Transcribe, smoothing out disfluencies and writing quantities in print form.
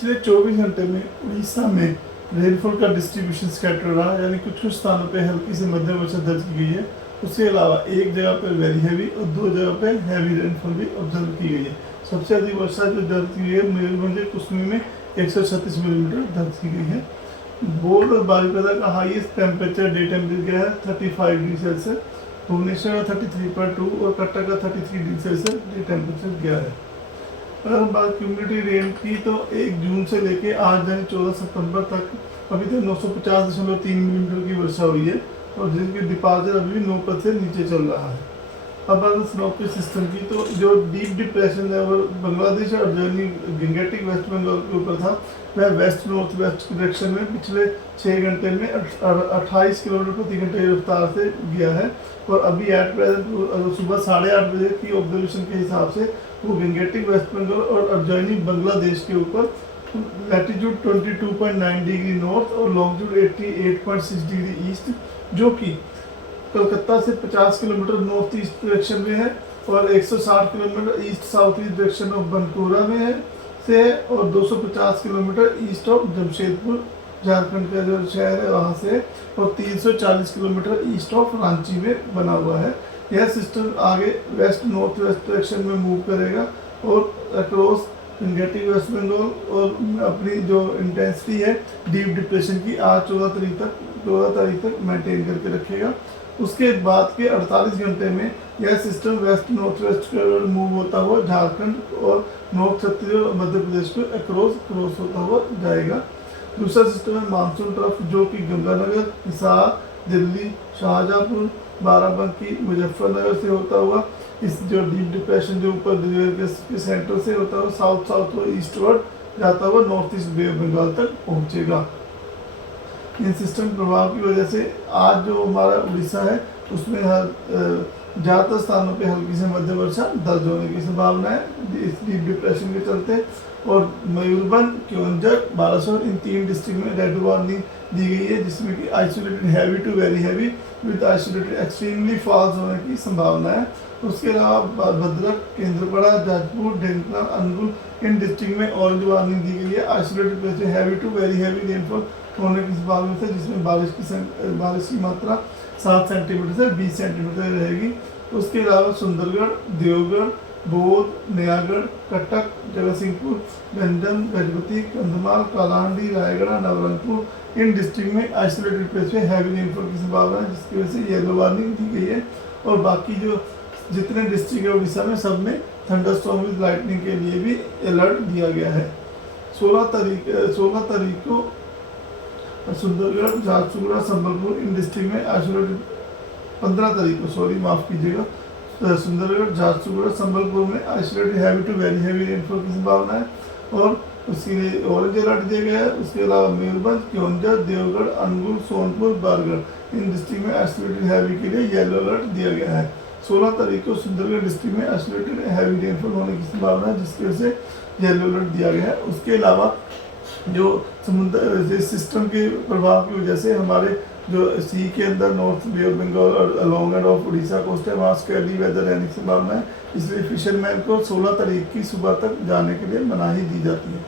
पिछले 24 घंटे में उड़ीसा में रेनफॉल का डिस्ट्रीब्यूशन स्कैटर रहा, यानी कुछ कुछ स्थानों पे हल्की से मध्यम वर्षा दर्ज की गई है। उसके अलावा एक जगह पर वेरी हैवी और दो जगह पे हैवी रेनफॉल भी ऑब्जर्व की गई है। सबसे अधिक वर्षा जो दर्ज की गई है मयूरभंज कुसमी में 136 मिलीमीटर दर्ज की गई है। बोर्ड और बारिपदा का हाईएस्ट टेम्परेचर डे टेम्परेचर गया है 35 डिग्री सेल्सियस, भुवनेश्वर का 33.2 और कटक का 33 डिग्री सेल्सियस डे टेम्परेचर गया है। अगर हम बात क्यूमुलेटिव रेन की तो 1 जून से लेके आज यानी 14 सितंबर तक अभी तक 950.3 मिलीमीटर की वर्षा हुई है और जिसकी डिपार्चर अभी भी 9% से नीचे चल रहा है। अब बात स्नोपी सिस्टम की तो जो डीप डिप्रेशन है वो बांग्लादेश और जर्नी गंगेटिक वेस्ट बंगाल के ऊपर था, वह वेस्ट नॉर्थ वेस्ट डायरेक्शन में पिछले 6 घंटे में 28 किलोमीटर प्रति घंटे की रफ्तार से गया है। और अभी एट प्रेजेंट सुबह 8:30 बजे की ऑब्जर्वेशन के हिसाब से वो गंगेटिक वेस्ट बंगाल और अर्जानी बांग्लादेश के ऊपर लैटिट्यूड 22.9 डिग्री नॉर्थ और लॉन्गिट्यूड 88.6 डिग्री ईस्ट, जो कि कलकत्ता से 50 किलोमीटर नॉर्थ ईस्ट डायरेक्शन में है और 160 kilometre east south east direction of Bankura में है से है और 250 kilometre east of Jamshedpur Jharkhand का जो शहर है वहाँ से और 340 किलोमीटर ईस्ट ऑफ रांची में बना हुआ है। यह सिस्टम आगे वेस्ट नॉर्थ वेस्ट डायरेक्शन में मूव करेगा और अक्रॉस गंगेटिक वेस्ट बंगाल और अपनी जो इंटेंसिटी है डीप डिप्रेशन की आज 14 तारीख तक मेंटेन करके रखेगा। उसके बाद के 48 घंटे में यह system west north west move होता हुआ झारखंड और नॉर्थ छत्तीसगढ़ और मध्य प्रदेश को क्रॉस होता हुआ जाएगा। दूसरा सिस्टम है मानसून ट्रफ, जो कि गंगानगर, हिसार, दिल्ली, शाहजहाँपुर, बाराबंकी, मुजफ्फरनगर से होता हुआ इस जो डीप डिप्रेशन जो ऊपर के सेंटर से होता हुआ साउथ और ईस्टवर्ड जाता हुआ north east bay of Bengal तक पहुँचेगा। इन सिस्टम प्रभाव की वजह से आज जो हमारा उड़ीसा है उसमें ज़्यादातर स्थानों पे हल्की से मध्यम वर्षा दर्ज होने की संभावना है इस डीप डिप्रेशन के चलते। और मयूरभंज, केओंझर, बालासोर इन 3 डिस्ट्रिक्ट में रेड वार्निंग दी गई है, जिसमें कि isolated heavy to very heavy with isolated extremely falls होने की संभावना है। उसके अलावा भद्रक, केंद्रपड़ा, जाजपुर, ढेंकनाल, अनुगुल इन डिस्ट्रिक्ट में ऑरेंज वार्निंग दी गई है आइसोलेटेड प्लेस में heavy to very heavy rainfall होने की संभावना है, जिसमें बारिश की मात्रा 7 सेंटीमीटर से 20 सेंटीमीटर रहेगी। उसके अलावा सुंदरगढ़, देवगढ़, बौद्ध, नयागढ़, कटक, जगतसिंहपुर, गंजम, गजपति, कंधमाल, कालाहांडी, रायगढ़, नवरंगपुर इन डिस्ट्रिक्ट में आइसोलेटेड प्लेस में हैवी रेनफॉल की संभावना है, जिसकी वजह से येलो वार्निंग दी गई है। और बाकी जो जितने डिस्ट्रिक्ट है उड़ीसा में सब में थंडरस्टॉर्म विद लाइटनिंग के लिए भी अलर्ट दिया गया है। 16 तारीख को सुंदरगढ़, झारसुगुड़ा, संबलपुर इन डिस्ट्रिक्ट में आइसोलेटेड 15 तारीख को माफ़ कीजिएगा सुंदरगढ़, झारसुगुड़ा, संबलपुर में isolated heavy to very heavy rainfall की संभावना है और उसके लिए ऑरेंज अलर्ट दिया गया है। उसके अलावा मयूरभंज, केओंझर, देवगढ़, अनुगुल, सोनपुर, बारगढ़ इन डिस्ट्रिक्ट में आइसोलेटेड हैवी के लिए येलो अलर्ट दिया गया है। 16 तारीख को सुंदरगढ़ डिस्ट्रिक्ट में आइसोलेटेड हैवी रेनफॉल होने की संभावना है, जिसकी वजह से येलो अलर्ट दिया गया है। उसके अलावा जो समुद्र सिस्टम के प्रभाव की वजह से हमारे जो सी के अंदर नॉर्थ बे ऑफ बंगाल और along and off Orissa coast है वहाँ स्कैली वेदर रहने की संभावना है, इसलिए फिशरमैन को 16 तारीख की सुबह तक जाने के लिए मनाही दी जाती है।